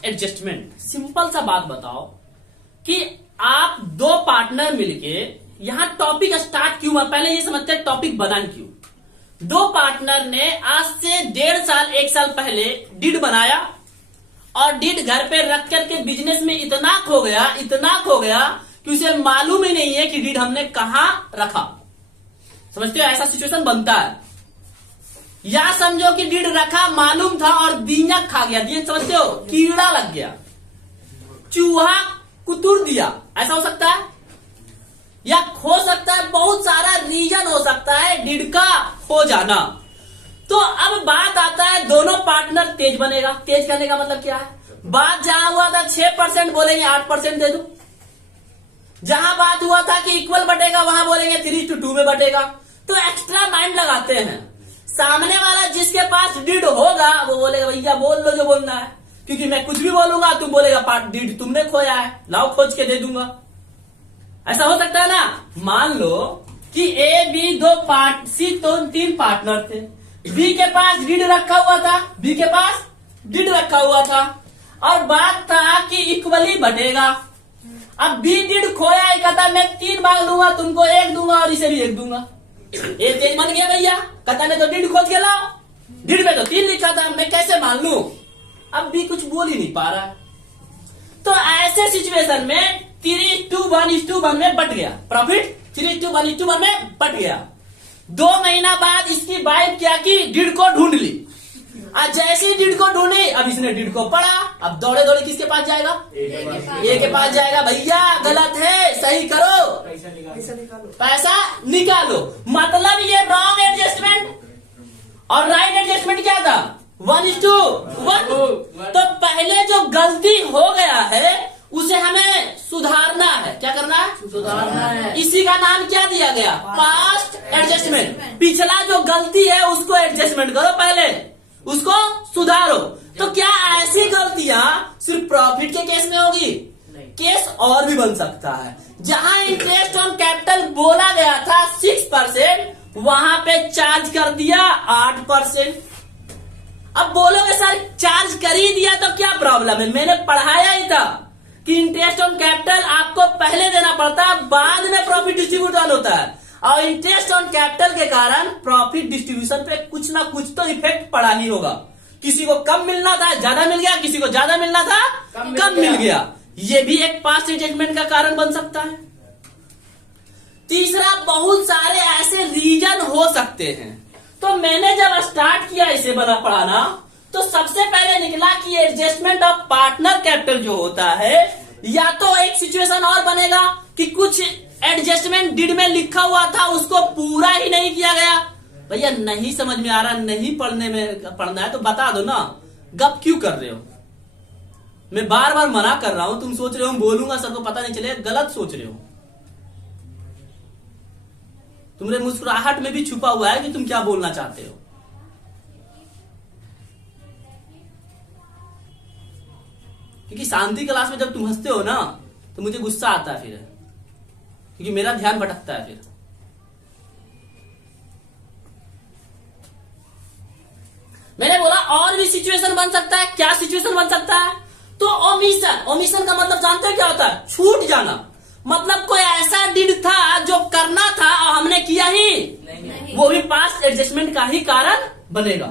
Past adjustment. Simple सा बात बताओ कि आप दो पार्टनर मिलके, यहां टॉपिक स्टार्ट क्यों हुआ, पहले ये समझते हैं टॉपिक बना क्यों। दो पार्टनर ने आज से 1.5 साल 1 साल पहले डिड बनाया और डिड घर पे रख करके बिजनेस में इतना खो गया कि उसे मालूम ही नहीं है कि डिड हमने कहां रखा। समझते हो, ऐसा सिचुएशन बनता है। या समझो कि डिड रखा मालूम था और दिया खा गया, दिया समझते हो, कीड़ा लग गया, चूहा कुतुर दिया, ऐसा हो सकता है। या हो सकता है बहुत सारा रीजन हो सकता है डिड का हो जाना। तो अब बात आता है दोनों पार्टनर तेज बनेगा। तेज करने का मतलब क्या है, बात जहां हुआ था 6% बोलेंगे 8% दे दो, जहां बात हुआ था कि इक्वल बटेगा वहां बोलेंगे 3:2 में बटेगा। तो एक्स्ट्रा माइंड लगाते हैं। सामने वाला जिसके पास डिड होगा वो बोलेगा भैया बोल लो जो बोलना है, क्योंकि मैं कुछ भी बोलूंगा तुम बोलेगा पार्ट डिड तुमने खोया है, लाओ खोज के दे दूंगा। ऐसा हो सकता है ना। मान लो कि ए बी दो पार्ट सी तो 3 पार्टनर थे, बी के पास डिड रखा हुआ था और बात था कि इक्वली बटेगा। अब बी डिड खोया है, कहता मैं 3 भाग दूंगा, तुमको 1 दूंगा और इसे भी 1 दूंगा। ये तेज बन गया भैया, कहता मैं तो डिड खोज के लाओ, डिड में तो 3 लिखा था, मैं कैसे मान लू। अब भी कुछ बोल ही नहीं पा रहा। तो ऐसे सिचुएशन में 3:1 में बट गया प्रॉफिट, 3:1 में बट गया। 2 महीना बाद इसकी वाइफ क्या की, डिड को ढूंढ ली। आज जैसे ही डिड को ढूंढी, अब इसने डिड को पढ़ा, अब दौड़े दौड़े किसके पास जाएगा, ए के पास जाएगा। भैया गलत है, सही करो, पैसा निकालो। मतलब ये रॉन्ग एडजस्टमेंट और राइट एडजस्टमेंट क्या था, 1:1। तो पहले जो गलती हो गया है उसे हमें सुधारना है। क्या करना है, सुधारना है। इसी का नाम क्या दिया गया, पास्ट एडजस्टमेंट। पिछला जो गलती है उसको एडजस्टमेंट करो, पहले उसको सुधारो। तो क्या ऐसी गलतियां सिर्फ प्रॉफिट के केस में होगी, केस और भी बन सकता है। जहां इंटरेस्ट ऑन कैपिटल बोला गया था 6%, वहां पे चार्ज कर दिया 8%। अब बोलोगे सर चार्ज कर ही दिया तो क्या प्रॉब्लम है, मैंने पढ़ाया ही था कि इंटरेस्ट ऑन कैपिटल आपको पहले देना पड़ता है, बाद में प्रॉफिट डिस्ट्रीब्यूशन होता है। और इंटरेस्ट ऑन कैपिटल के कारण प्रॉफिट डिस्ट्रीब्यूशन पे कुछ ना कुछ तो इफेक्ट पड़ा ही होगा। किसी को कम मिलना था ज्यादा मिल गया, किसी को ज्यादा मिलना था कम मिल गया। ये भी एक पास्ट एडजस्टमेंट का कारण बन सकता है। तीसरा, बहुत सारे ऐसे रीजन हो सकते हैं। तो मैंने जब स्टार्ट किया इसे पढ़ाना, तो सबसे पहले निकला कि एडजस्टमेंट ऑफ पार्टनर कैपिटल जो होता है, या तो एक सिचुएशन और बनेगा कि कुछ एडजस्टमेंट डिड में लिखा हुआ था उसको पूरा ही नहीं किया गया। भैया नहीं समझ में आ रहा, नहीं पढ़ना है तो बता दो ना, गप क्यों कर रहे हो। मैं बार बार मना कर रहा हूं, तुम सोच रहे हो बोलूंगा सबको पता नहीं चलेगा, गलत सोच रहे हो। तुम्हारे मुस्कुराहट में भी छुपा हुआ है कि तुम क्या बोलना चाहते हो। क्योंकि शांति क्लास में जब तुम हंसते हो ना तो मुझे गुस्सा आता है फिर, क्योंकि मेरा ध्यान भटकता है फिर। मैंने बोला और भी सिचुएशन बन सकता है। क्या सिचुएशन बन सकता है, तो ओमिशन का मतलब जानते हो क्या होता है, छूट जाना। मतलब कोई ऐसा डिड था जो करना था और हमने किया ही नहीं। वो भी पास्ट एडजस्टमेंट का ही कारण बनेगा।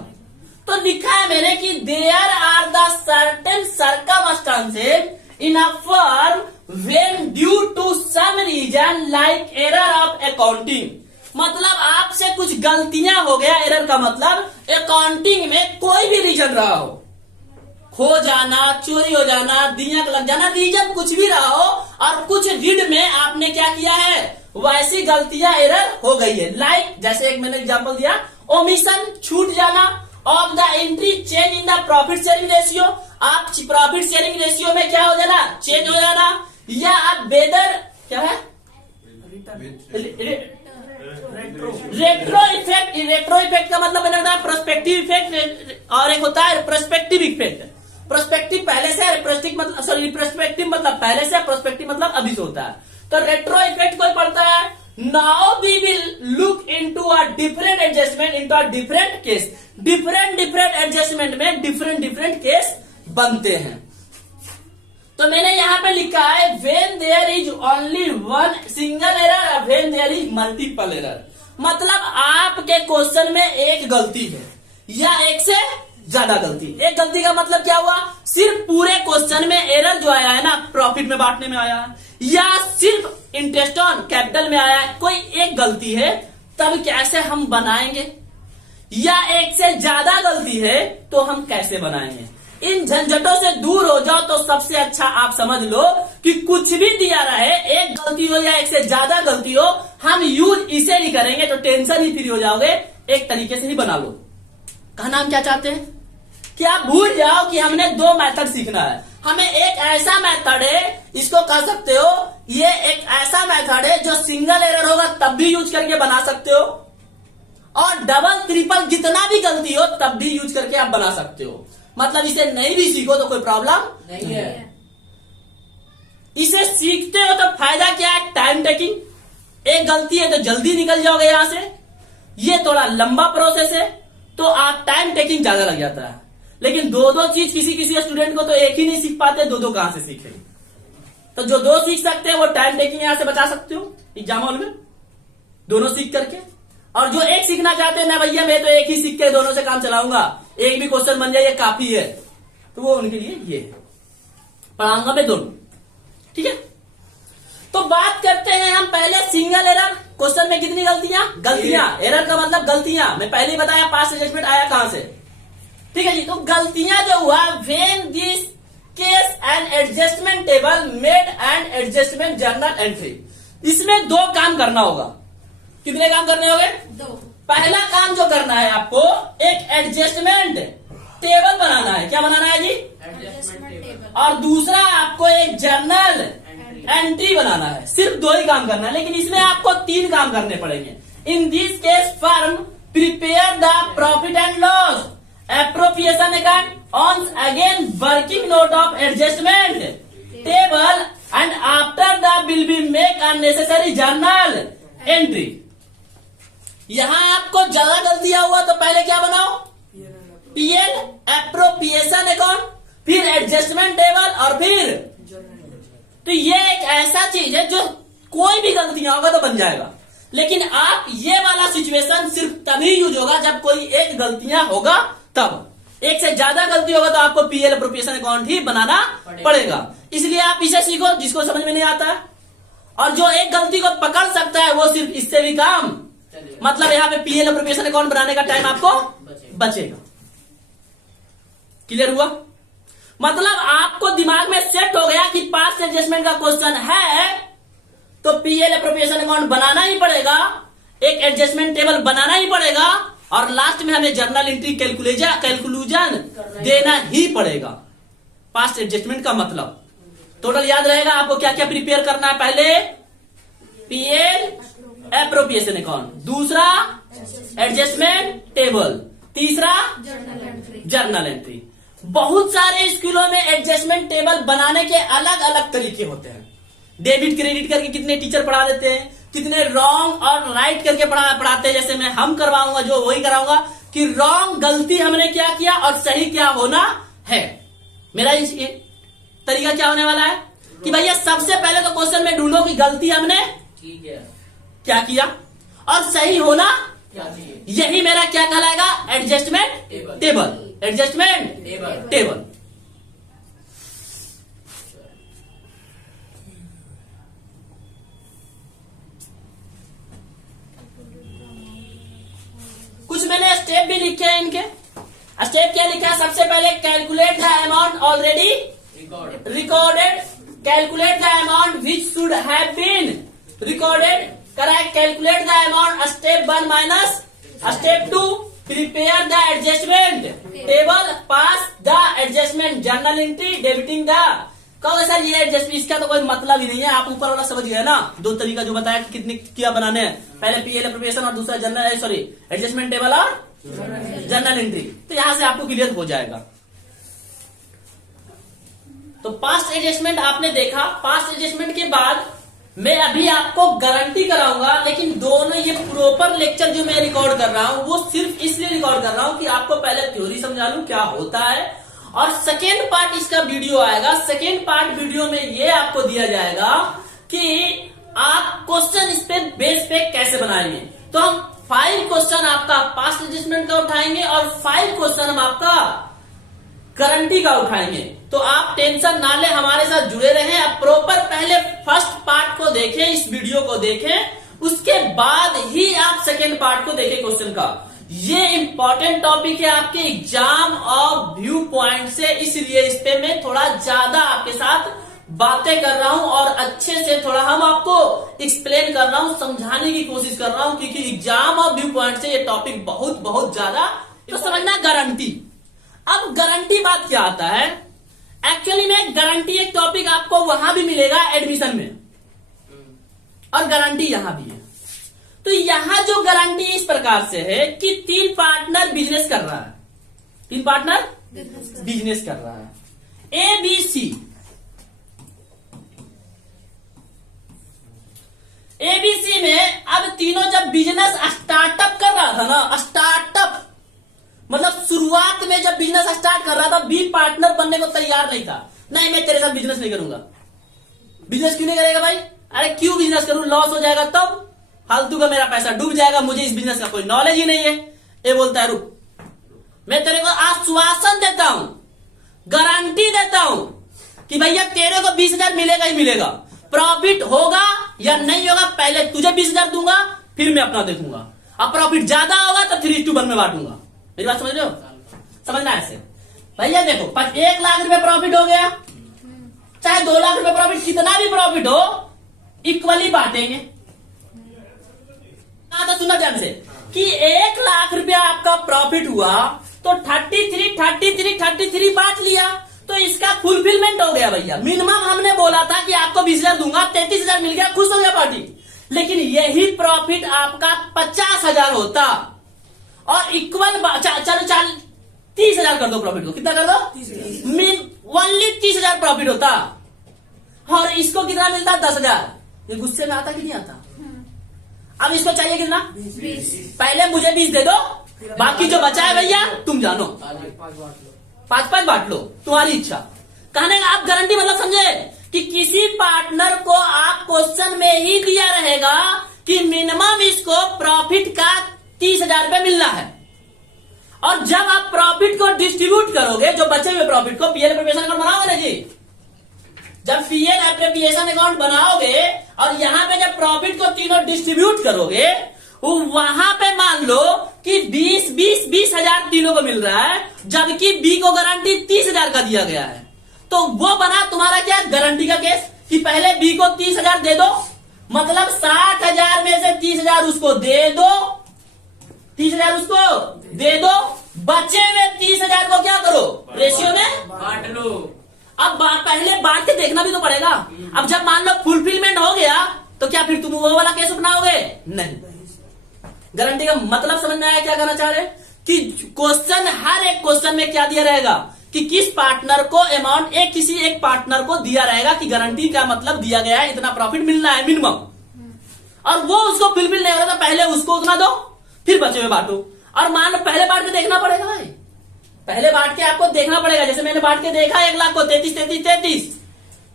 तो लिखा है मैंने कि there are the certain circumstances in a firm when due to some reason like error of accounting. मतलब आपसे कुछ गलतियां हो गया, एरर का मतलब अकाउंटिंग में कोई भी रीजन रहा हो, खो जाना, चोरी हो जाना, दिया लग जाना, रीजन कुछ भी रहा हो, और कुछ डिड में आपने क्या किया है, वैसी गलतियां एरर हो गई है। लाइक जैसे एक मैंने एग्जांपल दिया, ओमिशन छूट जाना, of the entry change in the profit sharing ratio. आप प्रॉफिट शेयरिंग रेशियो में क्या हो जाना, चेंज हो जाना। या आप वेदर क्या है, रेट्रो इफेक्ट का मतलब मैंने बताया प्रोस्पेक्टिव इफेक्ट, और एक होता है प्रोस्पेक्टिव इफेक्ट। प्रोस्पेक्टिव पहले से, रिप्रोस्पेक्टिव मतलब पहले से, प्रोस्पेक्टिव मतलब अभी से होता है। तो रेट्रो इफेक्ट कोई पढ़ता है। Now we will look into a different adjustment into a different case. Different adjustment में डिफरेंट केस बनते हैं। तो मैंने यहाँ पे लिखा है when there is only one single error, when there is multiple error. मतलब आपके क्वेश्चन में एक गलती है या एक से ज्यादा गलती। एक गलती का मतलब क्या हुआ, सिर्फ पूरे क्वेश्चन में एरर जो आया है ना, प्रॉफिट में बांटने में आया है, या सिर्फ इंटरेस्ट ऑन कैपिटल में आया है, कोई एक गलती है, तब कैसे हम बनाएंगे, या एक से ज्यादा गलती है तो हम कैसे बनाएंगे। इन झंझटों से दूर हो जाओ तो सबसे अच्छा आप समझ लो कि कुछ भी दिया रहे, एक गलती हो या एक से ज्यादा गलती हो, हम यूज इसे नहीं करेंगे तो टेंशन ही फ्री हो जाओगे। एक तरीके से ही बना लो। कहना हम क्या चाहते हैं कि आप भूल जाओ कि हमने दो मेथड सीखना है। हमें एक ऐसा मेथड है, इसको कह सकते हो ये एक ऐसा मेथड है जो सिंगल एरर होगा तब भी यूज करके बना सकते हो, और डबल ट्रिपल जितना भी गलती हो तब भी यूज करके आप बना सकते हो। मतलब इसे नहीं भी सीखो तो कोई प्रॉब्लम नहीं है। इसे सीखते हो तो फायदा क्या है, टाइम टेकिंग। एक गलती है तो जल्दी निकल जाओगे यहां से। ये थोड़ा लंबा प्रोसेस है तो आप टाइम टेकिंग ज्यादा लग जाता है। लेकिन दो दो चीज किसी स्टूडेंट को तो एक ही नहीं सीख पाते, दो दो कहां से सीखे। तो जो दो सीख सकते हैं वो टाइम टेकिंग यहां से बचा सकते हो एग्जाम हॉल में, दोनों सीख करके। और जो एक सीखना चाहते हैं ना भैया मैं तो एक ही सीख के दोनों से काम चलाऊंगा, एक भी क्वेश्चन बन जाए ये काफी है, तो वो उनके लिए ये पढ़ाऊंगा मैं दोनों। ठीक है, तो बात करते हैं हम पहले सिंगल एरर। क्वेश्चन में कितनी गलतियां, एरर का मतलब गलतियां। मैं पहले ही बताया पास्ट एडजस्टमेंट आया कहां से। ठीक है जी, तो गलतियां जो हुआ, when this case and adjustment table made and adjustment journal entry. इसमें दो काम करना होगा। कितने काम करने होंगे, दो। पहला काम जो करना है आपको, एक एडजस्टमेंट टेबल बनाना है। क्या बनाना है जी, एडजस्टमेंट टेबल। और दूसरा आपको एक जर्नल एंट्री बनाना है। सिर्फ दो ही काम करना है, लेकिन इसमें आपको तीन काम करने पड़ेंगे। In this case firm prepare the profit and loss, appropriation account, on again working note of adjustment table, and after the will be make unnecessary journal entry. यहां आपको ज्यादा गलतियां हुआ तो पहले क्या बनाओ, पीएल एप्रोप्रिएशन अकाउंट, फिर एडजस्टमेंट टेबल, और फिर तो ये एक ऐसा चीज है जो कोई भी गलतियां होगा तो बन जाएगा। लेकिन आप ये वाला सिचुएशन सिर्फ तभी यूज होगा जब कोई एक गलतियां होगा तब। एक से ज्यादा गलती होगा तो आपको पीएल एप्रोप्रिएशन अकाउंट ही बनाना पड़ेगा। इसलिए आप इसे सीखो जिसको समझ में नहीं आता है, और जो एक गलती को पकड़ सकता है वो सिर्फ इससे भी काम, मतलब यहाँ पे पीएल एप्रोप्रिएशन अकाउंट बनाने का टाइम आपको बचेगा। क्लियर हुआ, मतलब आपको दिमाग में सेट हो गया कि पास्ट एडजस्टमेंट का क्वेश्चन है तो पीएल एप्रोप्रिएशन अकाउंट बनाना ही पड़ेगा, एक एडजस्टमेंट टेबल बनाना ही पड़ेगा, और लास्ट में हमें जर्नल एंट्री कैलकुलेशन देना ही पड़ेगा। पास्ट एडजस्टमेंट का मतलब टोटल याद रहेगा आपको क्या क्या प्रिपेयर करना है। पहले पीएल एप्रोप्रिएशन अकाउंट, दूसरा एडजस्टमेंट टेबल, तीसरा जर्नल एंट्री। बहुत सारे स्कूलों में एडजस्टमेंट टेबल बनाने के अलग अलग तरीके होते हैं। डेबिट क्रेडिट करके कितने टीचर पढ़ा देते हैं, कितने रॉन्ग और राइट करके पढ़ाते हैं। जैसे मैं हम करवाऊंगा जो वही कराऊंगा कि रॉन्ग गलती हमने क्या किया और सही क्या होना है। मेरा तरीका क्या होने वाला है कि भैया सबसे पहले तो क्वेश्चन में ढूंढो कि गलती हमने ठीक है क्या किया और सही होना क्या चाहिए। यही मेरा क्या कहलाएगा, एडजस्टमेंट टेबल। Adjustment table. कुछ मैंने स्टेप भी लिखे हैं इनके। स्टेप क्या लिखा है, सबसे पहले calculate the amount already recorded, calculate the amount which should have been recorded, correct, calculate the amount step 1 minus step 2, prepare the adjustment table, pass the adjustment journal entry, debiting the. कहो sir ये adjustment इसका तो कोई मतलब ही नहीं है, आप ऊपर वाला समझ गए ना। दो तरीका जो बताया कि कितने क्या बनाने हैं, पहले पीएल एप्रोप्रिएशन और दूसरा जर्नल एडजस्टमेंट टेबल और जर्नल एंट्री। तो यहां से आपको क्लियर हो जाएगा। तो पास्ट एडजस्टमेंट आपने देखा। पास्ट एडजस्टमेंट के बाद मैं अभी आपको गारंटी कराऊंगा, लेकिन दोनों ये प्रॉपर लेक्चर जो मैं रिकॉर्ड कर रहा हूं वो सिर्फ इसलिए रिकॉर्ड कर रहा हूं कि आपको पहले थ्योरी समझा लूं क्या होता है, और सेकेंड पार्ट इसका वीडियो आएगा। सेकेंड पार्ट वीडियो में ये आपको दिया जाएगा कि आप क्वेश्चन इस पे बेस पे कैसे बनाएंगे। तो हम 5 क्वेश्चन आपका पास्ट एडजस्टमेंट का उठाएंगे और 5 क्वेश्चन हम आपका गारंटी का उठाएंगे। तो आप टेंशन ना ले, हमारे साथ जुड़े रहें। आप प्रॉपर पहले फर्स्ट पार्ट को देखें, इस वीडियो को देखें, उसके बाद ही आप सेकेंड पार्ट को देखें क्वेश्चन का। ये इंपॉर्टेंट टॉपिक है आपके एग्जाम और व्यू पॉइंट से, इसलिए इस पे मैं थोड़ा ज्यादा आपके साथ बातें कर रहा हूं और अच्छे से थोड़ा हम आपको एक्सप्लेन कर रहा हूं, समझाने की कोशिश कर रहा हूं, क्योंकि एग्जाम और व्यू पॉइंट से ये टॉपिक बहुत बहुत ज्यादा। तो समझना गारंटी। अब गारंटी बात क्या आता है, एक्चुअली में गारंटी एक टॉपिक आपको वहां भी मिलेगा एडमिशन में, और गारंटी यहां भी है। तो यहां जो गारंटी इस प्रकार से है कि 3 पार्टनर बिजनेस कर रहा है, 3 पार्टनर बिजनेस कर रहा है, एबीसी में। अब तीनों जब बिजनेस स्टार्टअप कर रहा था ना, स्टार्टअप मतलब शुरुआत में जब बिजनेस स्टार्ट कर रहा था, बी पार्टनर बनने को तैयार नहीं था। नहीं, मैं तेरे साथ बिजनेस नहीं करूंगा। बिजनेस क्यों नहीं करेगा भाई? अरे क्यों बिजनेस करूं, लॉस हो जाएगा, तब फालतू का मेरा पैसा डूब जाएगा, मुझे इस बिजनेस का कोई नॉलेज ही नहीं है। ये बोलता है रुक, मैं तेरे को आश्वासन देता हूं, गारंटी देता हूं कि भैया तेरे को 20,000 मिलेगा ही मिलेगा। प्रॉफिट होगा या नहीं होगा, पहले तुझे 20,000 दूंगा, फिर मैं अपना देखूंगा। अब प्रॉफिट ज्यादा होगा तो 3:1 में बांटूंगा। मेरी बात समझ रहे हो? समझना ऐसे भैया, देखो 1 लाख रुपए प्रॉफिट हो गया, चाहे 2 लाख रुपए प्रॉफिट, कितना भी प्रॉफिट हो, इक्वली बांटेंगे। तो सुना ध्यान से कि 1 लाख रुपया आपका प्रॉफिट हुआ तो 33 बांट लिया, तो इसका फुलफिलमेंट हो गया भैया। मिनिमम हमने बोला था कि आपको 20,000 दूंगा, 33,000 मिल गया, खुश हो गया पार्टी। लेकिन यही प्रॉफिट आपका 50,000 होता और इक्वल चलो 30,000 कर दो, प्रॉफिट को कितना कर दो, ओनली 30,000 प्रॉफिट होता, और इसको कितना मिलता, 10,000। ये गुस्से में आता कि नहीं आता? अब इसको चाहिए कितना, 20। पहले मुझे 20 दे दो, बाकी जो बचा है भैया तुम जानो, 5-5 बांट लो, तुम्हारी इच्छा। कहने का आप गारंटी मतलब समझे कि किसी पार्टनर को आप क्वेश्चन में ही दिया रहेगा कि मिनिमम इसको प्रॉफिट का 30,000 रुपए मिलना है, और जब आप प्रॉफिट को डिस्ट्रीब्यूट करोगे, जो बचे हुए प्रॉफिट को पीएल एप्रोप्रिएशन अकाउंट बनाओगे ना जी, जब पीएल एप्रोप्रिएशन अकाउंट बनाओगे और यहां पे जब प्रॉफिट को तीनों डिस्ट्रीब्यूट करोगे, वहां पे मान लो कि 20,000 तीनों को मिल रहा है, जबकि बी को गारंटी 30,000 का दिया गया है। तो वो बना तुम्हारा क्या, गारंटी का केस, कि पहले बी को 30,000 दे दो, मतलब 60,000 में से 30,000 उसको दे दो, 30,000 उसको दे दो, बचे हुए 30,000 को क्या करो, रेशियो में बांट लो। अब पहले बांट के देखना भी तो पड़ेगा। अब जब मान लो फुलफिलमेंट हो गया, तो क्या फिर तुम वो वाला केस अपनाओगे? नहीं। गारंटी का मतलब समझ में आया क्या कहना चाह रहे, कि क्वेश्चन, हर एक क्वेश्चन में क्या दिया रहेगा कि किस पार्टनर को अमाउंट, किसी एक पार्टनर को दिया रहेगा कि गारंटी का मतलब दिया गया है इतना प्रॉफिट मिलना है मिनिमम, और वो उसको फुलफिल नहीं हो रहा था, पहले उसको उतना दो, फिर बचे हुए बांटो। और मान लो पहले बांट के देखना पड़ेगा भाई, पहले बांट के आपको देखना पड़ेगा। जैसे मैंने बांट के देखा 1 लाख को 33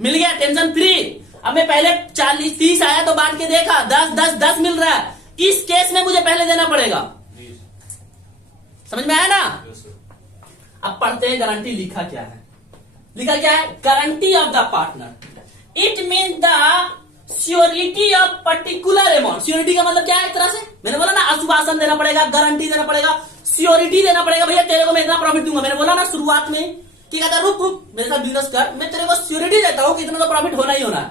मिल गया, टेंशन फ्री। अब मैं पहले 40-30 आया तो बांट के देखा, 10 मिल रहा है, इस केस में मुझे पहले देना पड़ेगा। समझ में आया ना? अब पढ़ते हैं गारंटी लिखा क्या है। लिखा क्या है, guarantee of the partner, it mean the surety of particular amount. Surety का मतलब क्या है, एक तरह से मैंने बोला ना, आश्वासन देना पड़ेगा, गारंटी देना पड़ेगा, श्योरिटी देना पड़ेगा। भैया तेरे को मैं इतना प्रॉफिट दूंगा, मैंने बोला ना शुरुआत में कि कहता रुक मेरे साथ बिजनेस कर, मैं तेरे को श्योरिटी देता हूं कि इतना तो प्रॉफिट होना ही होना है,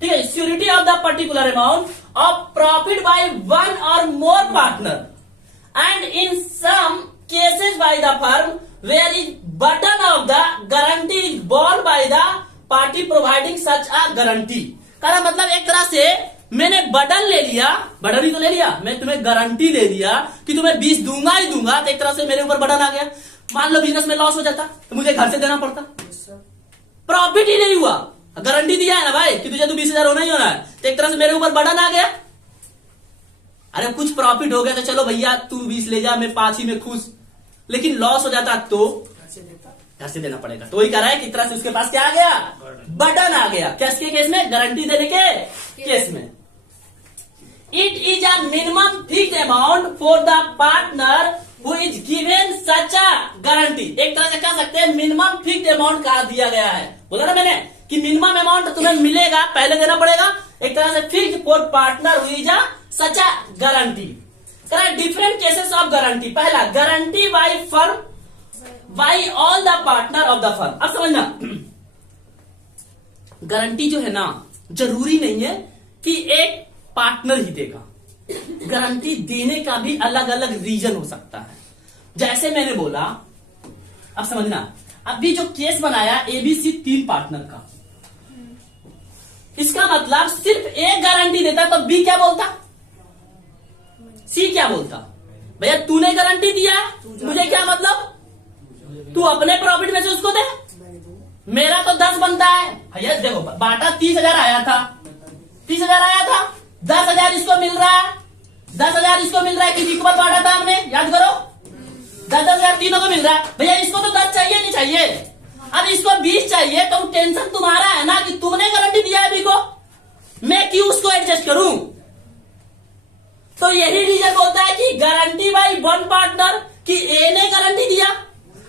ठीक है। Surety of the particular amount of profit by 1 और more partner, and in some cases by the firm where is burden of the guarantee is borne by the party providing such a guarantee. का मतलब एक तरह से मैंने burden ले लिया, burden ही तो ले लिया, मैं तुम्हें गारंटी दे दिया कि तुम्हें 20 दूंगा ही दूंगा, तो एक तरह से मेरे ऊपर बर्डन आ गया। मान लो बिजनेस में लॉस हो जाता तो मुझे घर से देना पड़ता, प्रॉफिट ही नहीं हुआ, गारंटी दिया है ना भाई कि तुझे तो 20,000 होना ही होना है, तो एक तरह से मेरे ऊपर बर्डन आ गया। अरे कुछ प्रॉफिट हो गया तो चलो भैया तू 20 ले जा, मैं 5 ही में खुश, लेकिन लॉस हो जाता तो घर से देना पड़ेगा। तो वही कह रहा है कि तरह से उसके पास क्या आ गया, बर्डन आ गया। किसके केस में, गारंटी देने के केस में। It is a minimum fixed amount for the partner who is given such a guarantee. एक तरह से कह सकते हैं मिनिमम फिक्स्ड अमाउंट कहा दिया गया है। बोला ना मैंने कि मिनिमम अमाउंट तुम्हें मिलेगा, पहले देना पड़ेगा। एक तरह से fixed for partner who is a such a guarantee. Different cases of guarantee. पहला, guarantee by firm by all the partner of the firm. अब समझना, गारंटी जो है ना, जरूरी नहीं है कि एक पार्टनर ही देगा। गारंटी देने का भी अलग अलग रीजन हो सकता है। जैसे मैंने बोला, अब समझना, अभी जो केस बनाया एबीसी 3 पार्टनर का, इसका मतलब सिर्फ एक गारंटी देता तो बी क्या बोलता, सी क्या बोलता। भैया तूने गारंटी दिया, मुझे क्या मतलब, तू अपने प्रॉफिट में से उसको दे, मेरा तो 10 बनता है। भैया देखो, बाटा 30,000 आया था, 30,000 आया था, 10,000 इसको मिल रहा है, 10,000 इसको मिल रहा है। किसी इक्वल बांटा था हमने, याद करो, 10,000 तीनों को मिल रहा है। भैया इसको तो 10 चाहिए, नहीं चाहिए, अब इसको 20 चाहिए। तो टेंशन तुम्हारा है ना कि तुमने गारंटी दिया है अभी को, मैं क्यों उसको एडजस्ट करूं। तो यही रीजन बोलता है कि गारंटी बाय वन पार्टनर, कि ए ने गारंटी दिया,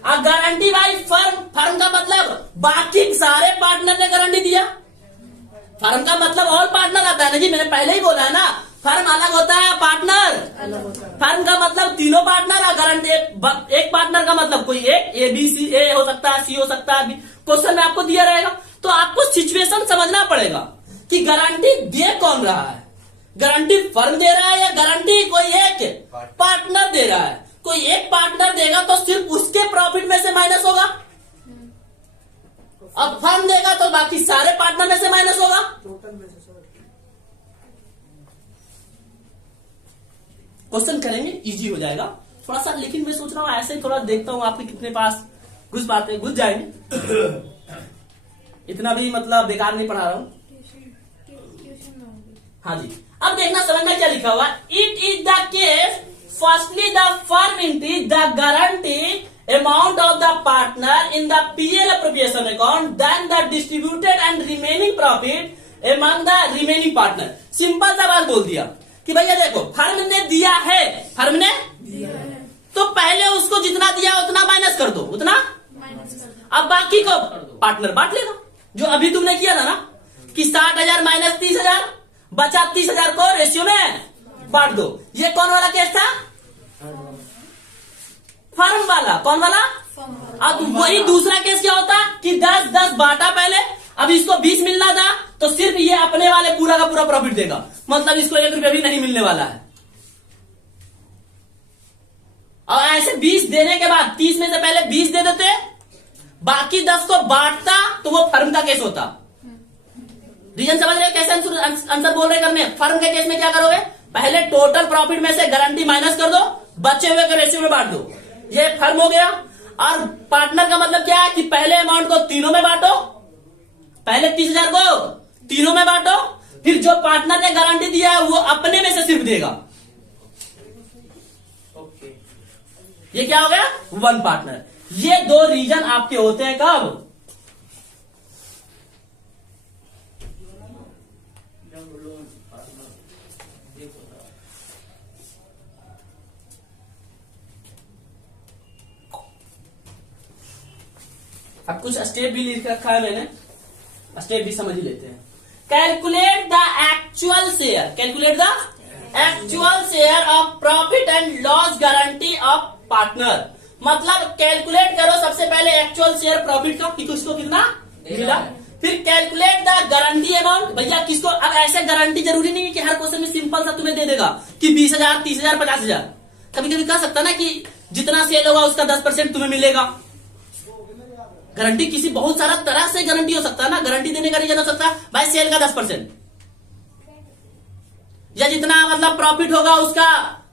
और गारंटी बाय फर्म, फर्म का मतलब बाकी सारे पार्टनर ने गारंटी दिया। फर्म का मतलब ऑल पार्टनर आता है ना जी, मैंने पहले ही बोला है ना, फर्म अलग होता है, पार्टनर अलग होता है। फर्म का मतलब तीनों पार्टनर, और गारंटी एक पार्टनर का मतलब कोई एक, ए बी सी, ए हो सकता है, सी हो सकता है, क्वेश्चन में आपको दिया रहेगा। तो आपको सिचुएशन समझना पड़ेगा कि गारंटी दे कौन रहा है, गारंटी फर्म दे रहा है या गारंटी कोई एक पार्टनर दे रहा है। कोई एक पार्टनर देगा तो सिर्फ उसके प्रॉफिट में से माइनस होगा, अब फर्म देगा तो बाकी सारे पार्टनर में से माइनस होगा। क्वेश्चन करेंगे, इजी हो जाएगा थोड़ा सा, लेकिन मैं सोच रहा हूं ऐसे ही थोड़ा देखता हूं आपके कितने पास घुस पाते, घुस जाएंगे। इतना भी मतलब बेकार नहीं पढ़ा रहा हूं। हाँ जी, अब देखना समझना क्या लिखा हुआ। It is the case firstly the firm increase the guarantee amount of the partner in the PL appropriation account then the distributed and remaining profit among the remaining partner। Simple सा बात बोल दिया कि भैया देखो, फर्म ने दिया है, फर्म ने दिया है, तो पहले उसको जितना दिया उतना माइनस कर दो, उतना माइनस कर दो, अब बाकी को पार्टनर बांट लेगा। जो अभी तुमने किया था ना कि 60,000 माइनस 30,000 बचा, 30,000 को रेशियो में बांट दो। ये कौन वाला केस था, फर्म वाला। कौन वाला, अब वही दूसरा केस क्या होता कि 10-10 बांटा पहले, अब इसको 20 मिलना था, तो सिर्फ ये अपने वाले पूरा का पूरा प्रॉफिट देगा, मतलब इसको 1 रुपया भी नहीं मिलने वाला है। और ऐसे 20 देने के बाद 30 में से पहले 20 दे देते, बाकी 10 को बांटता, तो वो फर्म का केस होता। रीजन समझ रहे हो कैसे आंसर बोल रहे करने। फर्म के केस में क्या करोगे, पहले टोटल प्रॉफिट में से गारंटी माइनस कर दो, बचे हुए के रेशियो में बांट दो, ये फर्म हो गया। और पार्टनर का मतलब क्या है कि पहले अमाउंट को तीनों में बांटो, पहले 30,000 को तीनों में बांटो, फिर जो पार्टनर ने गारंटी दिया है वो अपने में से सिर्फ देगा। ओके, ये क्या हो गया, वन पार्टनर। ये 2 रीजन आपके होते हैं कब, अब कुछ स्टेप भी लिख रखा है मैंने, स्टेप भी समझ ही लेते हैं। Calculate the actual share, calculate the actual share of profit and loss guarantee of partner. मतलब कैलकुलेट करो सबसे पहले एक्चुअल शेयर प्रॉफिट का कि किसको कितना मिला, फिर कैलकुलेट द गारंटी अमाउंट। भैया किसको, अब ऐसे गारंटी जरूरी नहीं है कि हर क्वेश्चन में सिंपल सा तुम्हें दे देगा कि 20,000, 30,000, 50,000। कभी कभी कह सकता ना कि जितना सेल होगा उसका 10% तुम्हें मिलेगा। गारंटी किसी बहुत सारा तरह से गारंटी हो सकता है ना, गारंटी देने का रीजन हो सकता है भाई सेल का 10%, या जितना मतलब प्रॉफिट होगा उसका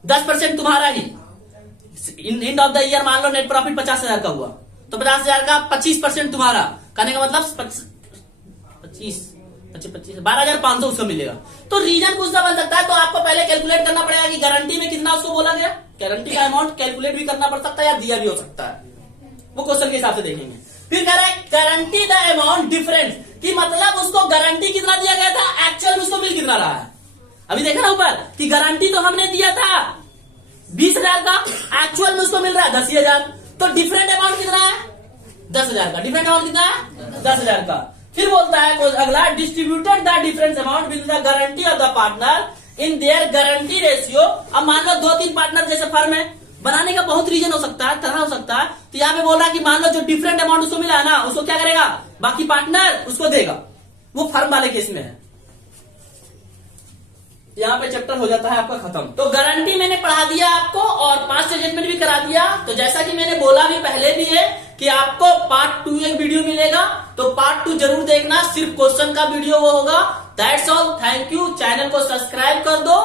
10% तुम्हारा ही। एंड ऑफ द ईयर मान लो नेट प्रॉफिट 50,000 का हुआ, तो 50,000 का 25% तुम्हारा, कहने का मतलब 25 12,500 उसको मिलेगा। तो रीजन कुछ सा बन सकता है। तो आपको पहले कैलकुलेट करना पड़ेगा कि गारंटी में कितना उसको बोला गया, गारंटी का अमाउंट कैलकुलेट भी करना पड़ सकता है या दिया भी हो सकता है, वो क्वेश्चन के हिसाब से देखेंगे। फिर कह रहा है गारंटी द अमाउंट डिफरेंस, कि मतलब उसको गारंटी कितना दिया गया था, एक्चुअल में उसको मिल कितना रहा है। अभी देखा ना ऊपर कि गारंटी तो हमने दिया था 20,000 का, एक्चुअल में उसको मिल रहा है 10,000, तो डिफरेंट अमाउंट कितना है 10,000 का। डिफरेंट अमाउंट कितना है 10,000 का। फिर बोलता है अगला, distributed the difference amount with the guarantee of the partner in their guarantee ratio. अब मान लो 2-3 पार्टनर जैसे फर्म है, बनाने का बहुत रीजन हो सकता है, तरह हो सकता है। तो यहाँ पे बोल रहा है कि मान लो जो डिफरेंट अमाउंट उसको मिला है ना, उसको क्या करेगा, बाकी पार्टनर उसको देगा। वो फर्म वाले केस में है। यहाँ पे चैप्टर हो जाता है आपका खत्म। तो गारंटी मैंने पढ़ा दिया आपको और पास्ट स्टेटमेंट भी करा दिया। तो जैसा कि मैंने बोला भी पहले भी है कि आपको पार्ट 2 एक वीडियो मिलेगा, तो पार्ट 2 जरूर देखना, सिर्फ क्वेश्चन का वीडियो वो होगा। That's all, thank you. Channel को सब्सक्राइब कर दो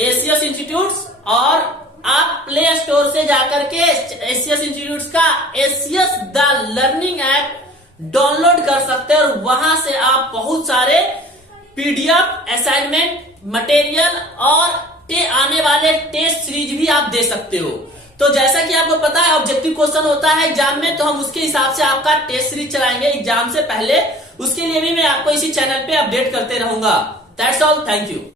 एसीएस इंस्टीट्यूट्स, और आप प्ले स्टोर से जाकर के एसीएस इंस्टीट्यूट्स का ACS the learning app download कर सकते हैं, और वहां से आप बहुत सारे पीडीएफ, असाइनमेंट मटेरियल और आने वाले टेस्ट सीरीज भी आप दे सकते हो। तो जैसा कि आपको पता है ऑब्जेक्टिव क्वेश्चन होता है एग्जाम में, तो हम उसके हिसाब से आपका टेस्ट सीरीज चलाएंगे एग्जाम से पहले। उसके लिए भी मैं आपको इसी चैनल पे अपडेट करते रहूंगा। That's all, thank you.